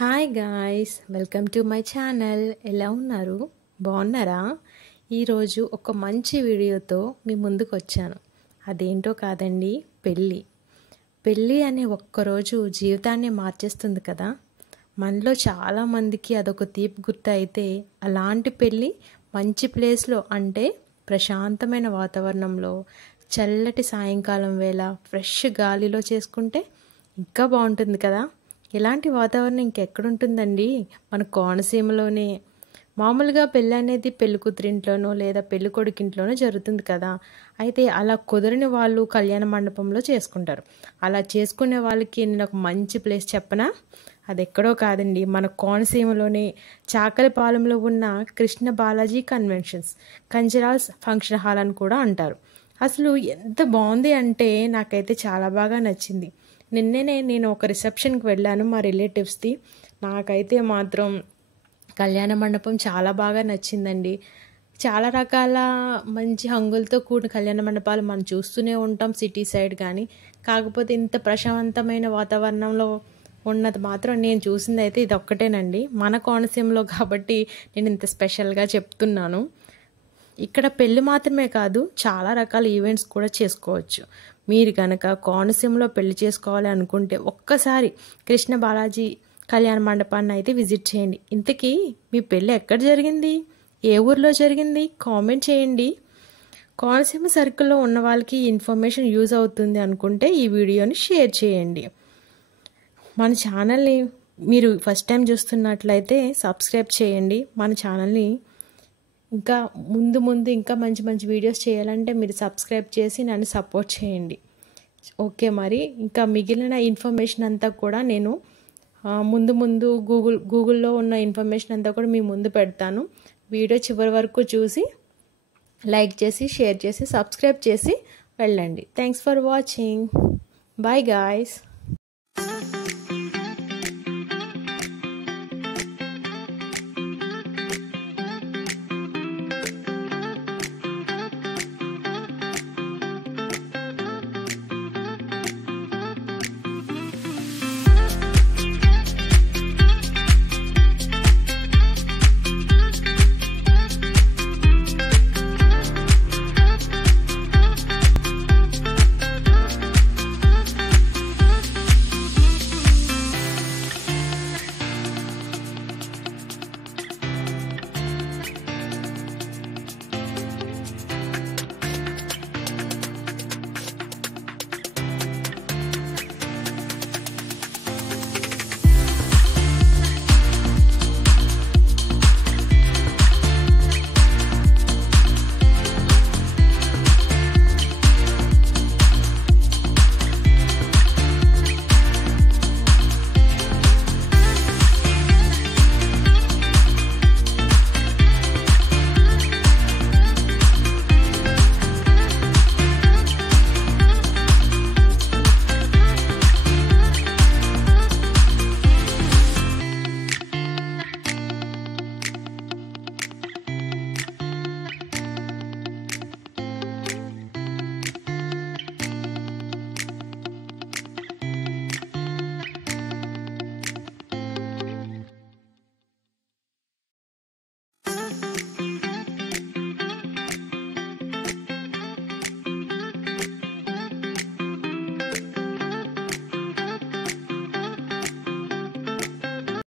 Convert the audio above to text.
Hi guys, welcome to my channel. ఎలా ఉన్నారు? బాగున్నారా? ఈరోజు ఒక మంచి వీడియోతో మీ ముందుకు వచ్చాను. అదేంటో కాదండి, పెళ్ళి అనే ఒక్కరోజు జీవితాన్ని మార్చేస్తుంది కదా. మనలో చాలామందికి అదొక తీపి గుర్తు. అయితే అలాంటి పెళ్ళి మంచి ప్లేస్లో, అంటే ప్రశాంతమైన వాతావరణంలో, చల్లటి సాయంకాలం వేళ ఫ్రెష్ గాలిలో చేసుకుంటే ఇంకా బాగుంటుంది కదా. ఇలాంటి వాతావరణం ఇంకెక్కడుంటుందండి? మన కోనసీమలోనే. మామూలుగా పెళ్ళి అనేది పెళ్లి కూతురింట్లోనో లేదా పెళ్లి కొడుకింట్లోనో జరుగుతుంది కదా. అయితే అలా కుదరని వాళ్ళు కళ్యాణ మండపంలో చేసుకుంటారు. అలా చేసుకునే వాళ్ళకి నేను ఒక మంచి ప్లేస్ చెప్పనా? అది ఎక్కడో కాదండి, మన కోనసీమలోనే చాకలిపాలెంలో ఉన్న కృష్ణ బాలాజీ కన్వెన్షన్స్ కంజరాల్స్ ఫంక్షన్ హాల్ అని కూడా అంటారు. అసలు ఎంత బాగుంది అంటే నాకైతే చాలా బాగా నచ్చింది. నిన్ననే నేను ఒక రిసెప్షన్కి వెళ్ళాను మా రిలేటివ్స్ది. నాకైతే మాత్రం కళ్యాణ మండపం చాలా బాగా నచ్చిందండి. చాలా రకాల మంచి హంగులతో కూడిన కళ్యాణ మండపాలు మనం చూస్తూనే ఉంటాం సిటీ సైడ్. కానీ కాకపోతే ఇంత ప్రశాంతమైన వాతావరణంలో ఉన్నది మాత్రం నేను చూసింది అయితే ఇది ఒక్కటేనండి, మన కోనసీమలో. కాబట్టి నేను ఇంత స్పెషల్గా చెప్తున్నాను. ఇక్కడ పెళ్ళి మాత్రమే కాదు, చాలా రకాల ఈవెంట్స్ కూడా చేసుకోవచ్చు. మీరు కనుక కోనసీమలో పెళ్లి చేసుకోవాలి అనుకుంటే ఒక్కసారి కృష్ణ బాలాజీ కళ్యాణ మండపాన్ని అయితే విజిట్ చేయండి. ఇంతకీ మీ పెళ్ళి ఎక్కడ జరిగింది, ఏ ఊర్లో జరిగింది కామెంట్ చేయండి. కోనసీమ సర్కిల్లో ఉన్న వాళ్ళకి ఇన్ఫర్మేషన్ యూజ్ అవుతుంది అనుకుంటే ఈ వీడియోని షేర్ చేయండి. మన ఛానల్ని మీరు ఫస్ట్ టైం చూస్తున్నట్లయితే సబ్స్క్రైబ్ చేయండి. మన ఛానల్ని ఇంకా ముందు ఇంకా మంచి మంచి వీడియోస్ చేయాలంటే మీరు సబ్స్క్రైబ్ చేసి నన్ను సపోర్ట్ చేయండి. ఓకే, మరి ఇంకా మిగిలిన ఇన్ఫర్మేషన్ అంతా కూడా నేను ముందు గూగుల్లో ఉన్న ఇన్ఫర్మేషన్ అంతా కూడా మీ ముందు పెడతాను. వీడియో చివరి వరకు చూసి లైక్ చేసి షేర్ చేసి సబ్స్క్రైబ్ చేసి వెళ్ళండి. Thanks for watching. Bye guys.